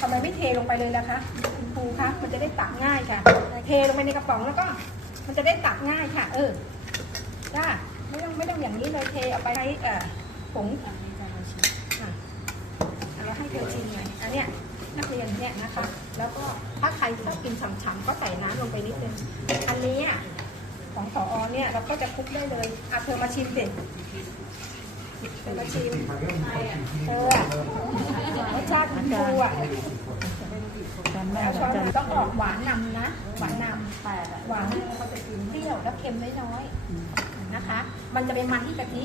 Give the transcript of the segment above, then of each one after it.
ทำไมไม่เทลงไปเลยล่ะคะคุณครูคะมันจะได้ตักง่ายค่ะ เทลงไปในกระป๋องแล้วก็ มันจะได้ตักง่ายค่ะ เออจ้าไม่ต้องไม่ต้องอย่างนี้เลยเทเอาไปใช้เอ่อผงเอาให้เธอชิมหน่อยอันเนี้ยนักเรียนเนี่ยนะคะ แล้วก็ถ้าใครชอบกินฉ่ำๆก็ใส่น้ำลงไปนิดนึงอันนี้ของสออเนี่ยเราก็จะคลุกได้เลยอะเธอมาชิมสิ เธอมาชิมเออรสชาติของครูอะแล้วช้อนต้องออกหวานนำนะ หวานนำแต่หวานเขาจะกินเปรี้ยวแล้วเค็มน้อยๆนะคะ มันจะเป็นมันที่กะทิ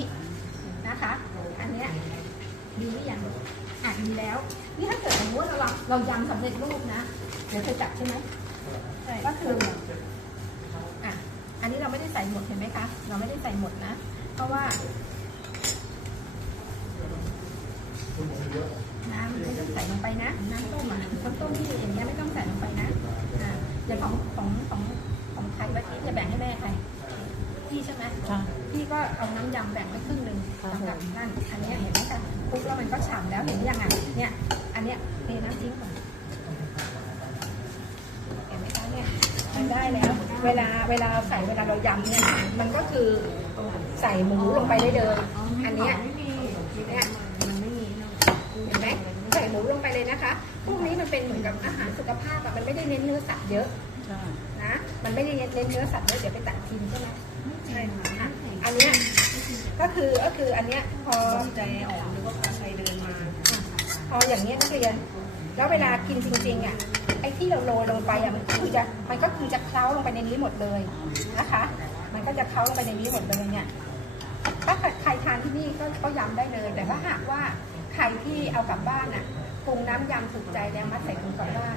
นะคะ อันเนี้ยดีหรือยังอะดีแล้ว นี่ถ้าเกิดสมมติเราเรายำสำเร็จรูปนะ เดี๋ยวเธอจับใช่ไหมใช่ก็คืออะอันนี้เราไม่ได้ใส่หมดเห็นไหมคะ เราไม่ได้ใส่หมดนะ เพราะว่า น้ำไม่ต้องใส่ลงไปนะ น้ำต้มอะน้ำต้มที่อย่างเงี้ยไม่ต้องใส่ลงไปนะอ่าอย่างของของของของใครวะที่จะแบ่งให้แม่ใครพี่ใช่ไหมค่ะ พี่ก็เอาน้ำยำแบ่งไปครึ่งหนึ่งครับสำหรับนั่น อันเนี้ยเห็นไหมคะคลุกแล้วมันก็ฉ่ำแล้วเห็นยังไงเนี่ย อันเนี้ยเทน้ำทิ้งก่อนเห็นไหมคะเนี่ยมันได้แล้ว เวลาเวลาใส่เวลาเรายำเนี่ย มันก็คือใส่หมูลงไปได้เลย อันเนี้ยเนี่ยมันไม่มีเห็นไหมใส่ หมูลงไปเลยนะคะ พวกนี้มันเป็นเหมือนกับอาหารสุขภาพอะมันไม่ได้เน้นเนื้อสัตว์เยอะค่ะนะ มันไม่ได้เน้นเนื้อสัตว์เยอะเดี๋ยวไปตัดทิ้งใช่ไหมใช่ค่ะ อันเนี้ยก็คือก็คืออันเนี้ยพอใจออกหรือว่าใครเดินมา พออย่างเนี้ยนักเรียนแล้วเวลากินจริงๆอะไอ้ที่เราโรยลงไปอะมันก็คือจะมันก็คือจะเคล้าลงไปในนี้หมดเลยนะคะ มันก็จะเคล้าลงไปในนี้หมดเลยเนี่ยถ้าใครทานที่นี่ก็ก็ยำได้เลย แต่ถ้าหากว่าใครที่เอากลับบ้านอะ ปรุงน้ำยำถูกใจแล้วมาใส่ถุงกลับบ้าน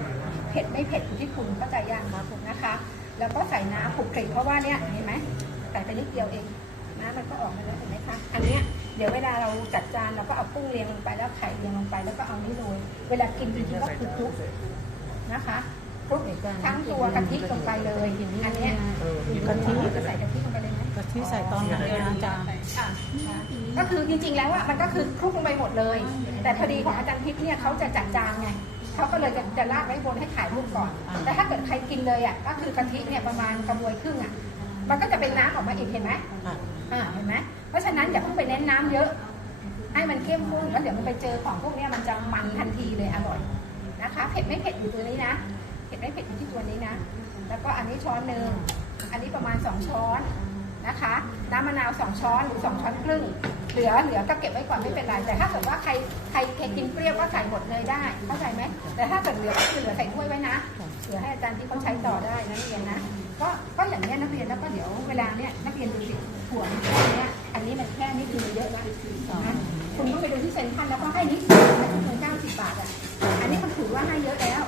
เผ็ดไม่เผ็ดอยู่ที่คุณก็ใจย่างนะคะ แล้วก็ใส่น้ำผุกคลิกเพราะว่าเนี้ยเห็นไหมใส่ไปนิดเดียวเองน้ำมันก็ออกมาแล้วเห็นไหมคะอันเนี้ยเดี๋ยวเวลาเราจัดจานเราก็เอากุ้งเรียงลงไปแล้วไข่เรียงลงไปแล้วก็เอานี่โรยเวลากินจริงๆก็คือคลุกนะคะคลุกทั้งตัวกะทิลงไปเลยอันเนี้ยกะทิ ทิใส่ตอนไหนนะอาจารย์ ค่ะก็คือจริงๆแล้วอะมันก็คือคลุกลงไปหมดเลย แต่พอดีของอาจารย์พิษเนี่ยเขาจะจัดจานไงเขาก็เลยจะจะราดไว้บนให้ถ่ายรูปก่อนอ่าแต่ถ้าเกิดใครกินเลยอะก็คือกะทิเนี่ยประมาณกระบวยครึ่งอะมันก็จะเป็นน้ำออกมาอีกเห็นไหมค่ะอ่าเห็นไหมเพราะฉะนั้นอย่าเพิ่งไปเน้นน้ำเยอะ ให้มันเข้มข้นแล้วเดี๋ยวมันไปเจอของพวกเนี้ยมันจะมันทันทีเลยอร่อยนะคะ เผ็ดไม่เผ็ดอยู่ตัวนี้นะเผ็ดไม่เผ็ดอยู่ที่ตัวนี้นะ แล้วก็อันนี้ช้อนหนึ่งอันนี้ประมาณสองช้อน นะคะ น้ำมะนาวสองช้อนหรือสองช้อนครึ่ง เหลือเหลือก็เก็บไว้ก่อนไม่เป็นไร แต่ถ้าเกิดว่าใครใครใครกินเปรี้ยวก็ใส่หมดเลยได้ เข้าใจไหม แต่ถ้าเกิดเหลือก็คือเหลือใส่ถ้วยไว้นะ เหลือให้อาจารย์ที่เขาใช้ต่อได้นักเรียนนะ ก็ก็อย่างเนี้ยนักเรียนแล้วก็เดี๋ยวเวลาเนี้ยนักเรียนดูสิถั่วมันแค่เนี้ยอันนี้มันแค่นี้คือมันเยอะนะนะคุณต้องไปดูที่เซ็นทรัลแล้วก็ให้นิดเดียวนะคุณเงินเก้าสิบบาทอะ อันนี้เขาถือว่าให้เยอะแล้ว